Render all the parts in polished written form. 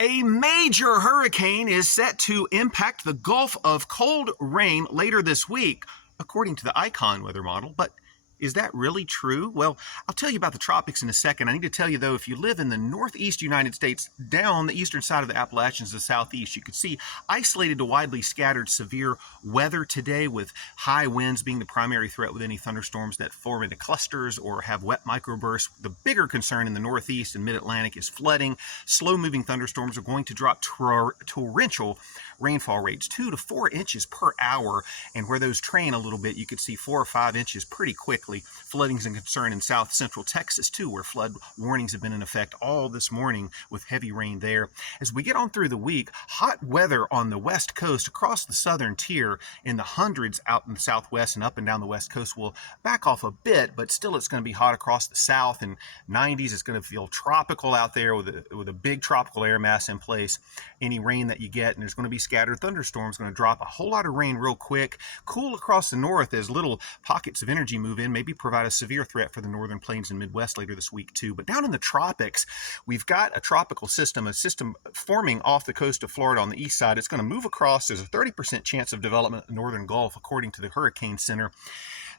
A major hurricane is set to impact the Gulf of Cold Rain later this week, according to the ICON weather model. But is that really true? Well, I'll tell you about the tropics in a second. I need to tell you, though, if you live in the northeast United States, down the eastern side of the Appalachians to the southeast, you could see isolated to widely scattered severe weather today, with high winds being the primary threat with any thunderstorms that form into clusters or have wet microbursts. The bigger concern in the northeast and mid-Atlantic is flooding. Slow-moving thunderstorms are going to drop torrential rainfall rates, 2 to 4 inches per hour, and where those train a little bit, you could see 4 or 5 inches pretty quickly. Flooding is a concern in south central Texas too, where flood warnings have been in effect all this morning with heavy rain there. As we get on through the week, hot weather on the west coast across the southern tier in the hundreds out in the southwest and up and down the west coast will back off a bit, but still it's going to be hot across the south, and 90s. It's going to feel tropical out there with a big tropical air mass in place. Any rain that you get, and there's going to be scattered thunderstorms, going to drop a whole lot of rain real quick. Cool across the north as little pockets of energy move in, maybe provide a severe threat for the northern plains and Midwest later this week too. But down in the tropics, we've got a tropical system, a system forming off the coast of Florida on the east side. It's going to move across. There's a 30% chance of development in the northern Gulf, according to the Hurricane Center.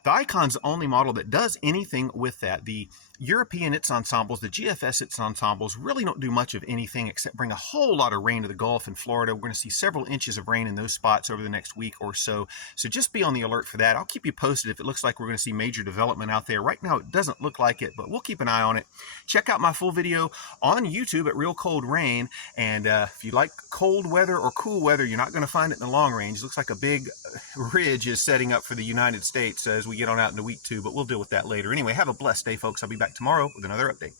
The ICON's the only model that does anything with that. The European ITS ensembles, the GFS ITS ensembles, really don't do much of anything except bring a whole lot of rain to the Gulf and Florida. We're going to see several inches of rain in those spots over the next week or so. So just be on the alert for that. I'll keep you posted if it looks like we're going to see major development out there. Right now, it doesn't look like it, but we'll keep an eye on it. Check out my full video on YouTube at Real Cold Rain. And if you like cold weather or cool weather, you're not going to find it in the long range. It looks like a big ridge is setting up for the United States as we get on out into week 2, but we'll deal with that later. Anyway, have a blessed day, folks. I'll be back tomorrow with another update.